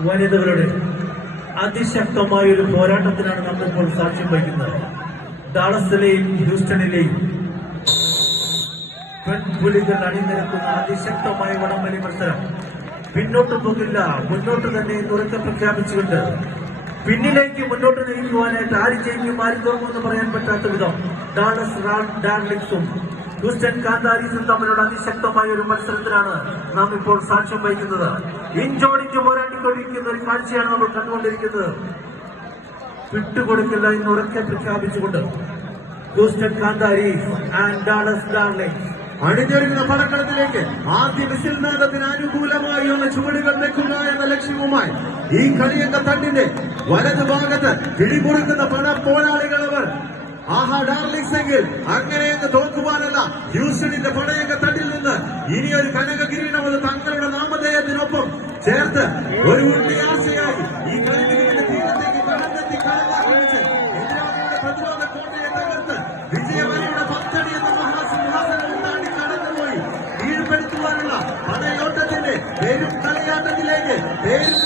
വനിതകളുടെ അതിശക്തമായ ഒരു പോരാട്ടത്തിനാണ് നമ്മളിപ്പോൾ സാക്ഷ്യം വഹിക്കുന്നത്. ഡാളസിലെയും ഹ്യൂസ്റ്റണിലെയും പെൺപുലികൾ അണിനിരക്കുന്ന അതിശക്തമായ വടംവലി മത്സരം പിന്നോട്ട് പോകില്ല. മുന്നോട്ട് തന്നെ തുറക്കം പ്രഖ്യാപിച്ചുകൊണ്ട് പിന്നിലേക്ക് മുന്നോട്ട് നയിക്കുവാനായിട്ട് ആര് ചെയ്യും ആര് തുറക്കുമെന്ന് പറയാൻ പറ്റാത്ത വിധം ഡാളസ് റാ- ഹ്യൂസ്റ്റൺ കാന്താരീസും തമ്മിലുള്ള അതിശക്തമായ ഒരു മത്സരത്തിലാണ് നാം ഇപ്പോൾ സാക്ഷ്യം വഹിക്കുന്നത്. ഇഞ്ചോടിഞ്ച് പോരാടിക്കൊണ്ടിരിക്കുന്ന ഒരു കാഴ്ചയാണ് നമ്മൾ കണ്ടുകൊണ്ടിരിക്കുന്നത്. വിട്ടുകൊടുക്കില്ല എന്ന് ഉറക്കെ പ്രഖ്യാപിച്ചുകൊണ്ട് ഹൂസ്റ്റൺ കാന്താരീസ് ആൻഡ് അണിഞ്ഞൊരുങ്ങുന്ന പടക്കളത്തിലേക്ക് ആദ്യ വിസിൽ നാദത്തിന് അനുകൂലമായി ഒന്ന് ചുവടുകൾ വെക്കുക എന്ന ലക്ഷ്യവുമായി ഈ കളിയങ്ക തണ്ടിന്റെ വലതു ഭാഗത്ത് പിടിമുറുക്കുന്ന പോരാളികൾ പോരാളികളവർ ആഹാ ഡാർലിങ്സ് എങ്കിൽ അങ്ങനെയെന്ന് തോക്കുവാനല്ല ഹ്യൂസ്റ്റണിന്റെ പടയക തണ്ടിൽ നിന്ന് ഇനി ഒരു കനക കിരീടം അത് തങ്ങളുടെ നാമധേയത്തിനൊപ്പം ചേർത്ത് ഒരു ഉണ്ടി ആശയായി ഈ കളിയുടെ തീരത്തേക്ക് കടന്നെത്തി എതിരാളിയുടെ പ്രതിരോധ കോട്ടയെ വിജയവരിയുടെ പത്തടി എന്ന താണ്ടി കടന്നുപോയി. കീഴ്പ്പെടുത്തുവാനുള്ള പടയോട്ടത്തിന്റെ പേരും കളിയാട്ടത്തിലേക്ക് പേരും